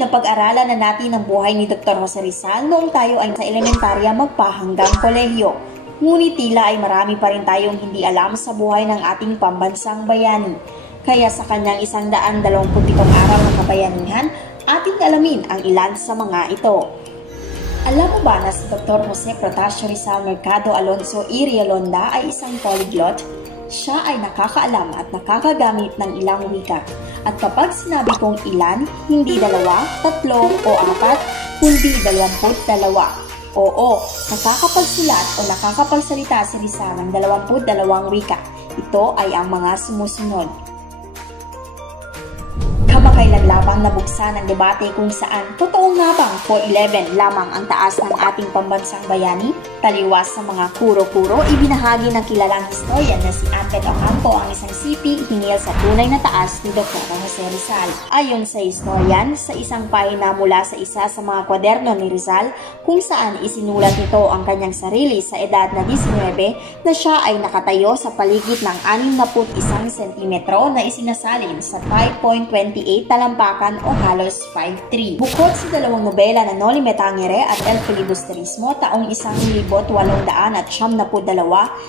napag-aralan na natin ang buhay ni Dr. Jose Rizal noong tayo ay sa elementarya magpahanggang kolehiyo. Ngunit tila ay marami pa rin tayong hindi alam sa buhay ng ating pambansang bayani. Kaya sa kanyang 127 araw ng kabayanihan, ating alamin ang ilan sa mga ito. Alam mo ba na si Dr. Jose Protasio Rizal Mercado Alonso y Realonda ay isang polyglot? Siya ay nakakaalam at nakakagamit ng ilang wika. At kapag sinabi kong ilan, hindi 2, 3 o 4, kundi 22. Oo, nakakapagsulat o nakakapagsalita si Rizal ng 22 wika. Ito ay ang mga sumusunod. Kamakailan lamang nabuksan ang debate kung saan totoo nga bang 411 lamang ang taas ng ating pambansang bayani? Taliwas sa mga kuro-kuro, ibinahagi ng kilalang historian na si Anted Ocampo ang isang sipi hinggil sa tunay na taas ni Dr. Jose Rizal. Ayon sa historian, sa isang pahina mula sa isa sa mga kwaderno ni Rizal kung saan isinulat nito ang kanyang sarili sa edad na 19 na siya ay nakatayo sa paligid ng 61 sentimetro na isinasalin sa 5.28 talampakan o halos 5'3". Bukod sa dalawang nobela na Noli Me Tangere at El Filibusterismo taong 1872,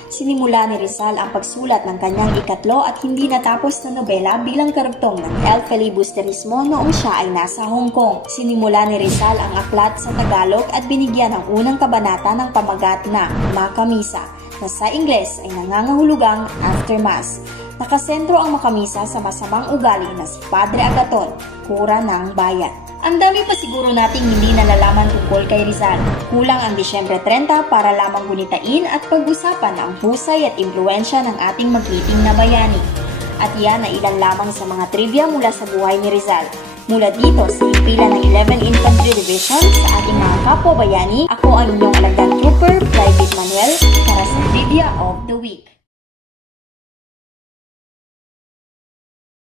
sinimula ni Rizal ang pagsulat ng kanyang ikatlo at hindi natapos na nobela bilang karugtong ng El Filibusterismo noong siya ay nasa Hong Kong. Sinimula ni Rizal ang aklat sa Tagalog at binigyan ng unang kabanata ng pamagat na Makamisa, na sa Ingles ay nangangahulugang After Mass. Nakasentro ang makamisa sa masamang ugali na si Padre Agaton, kura ng bayan. Ang dami pa siguro nating hindi nalalaman tungkol kay Rizal. Kulang ang Disyembre 30 para lamang gunitain at pag-usapan ang husay at impluensya ng ating magiting na bayani. At yan ay ilan lamang sa mga trivia mula sa buhay ni Rizal. Mula dito sa himpilan ng 11 Infantry Division sa ating mga kapwa bayani, ako ang inyong alagdan trooper, Private Manuel, para sa Trivia of the Week.